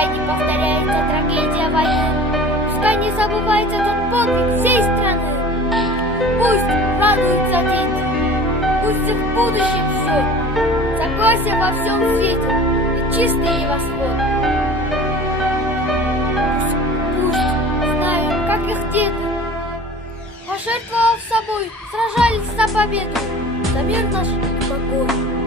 Пускай не повторяется трагедия войны, пускай не забывается тот подвиг всей страны. Пусть радуются дети, пусть их будущее все, согласие во всем свете и чистый небосвод. Пусть знают, как их деды, пожертвовав собой, сражались за победу, за мир наш и покой.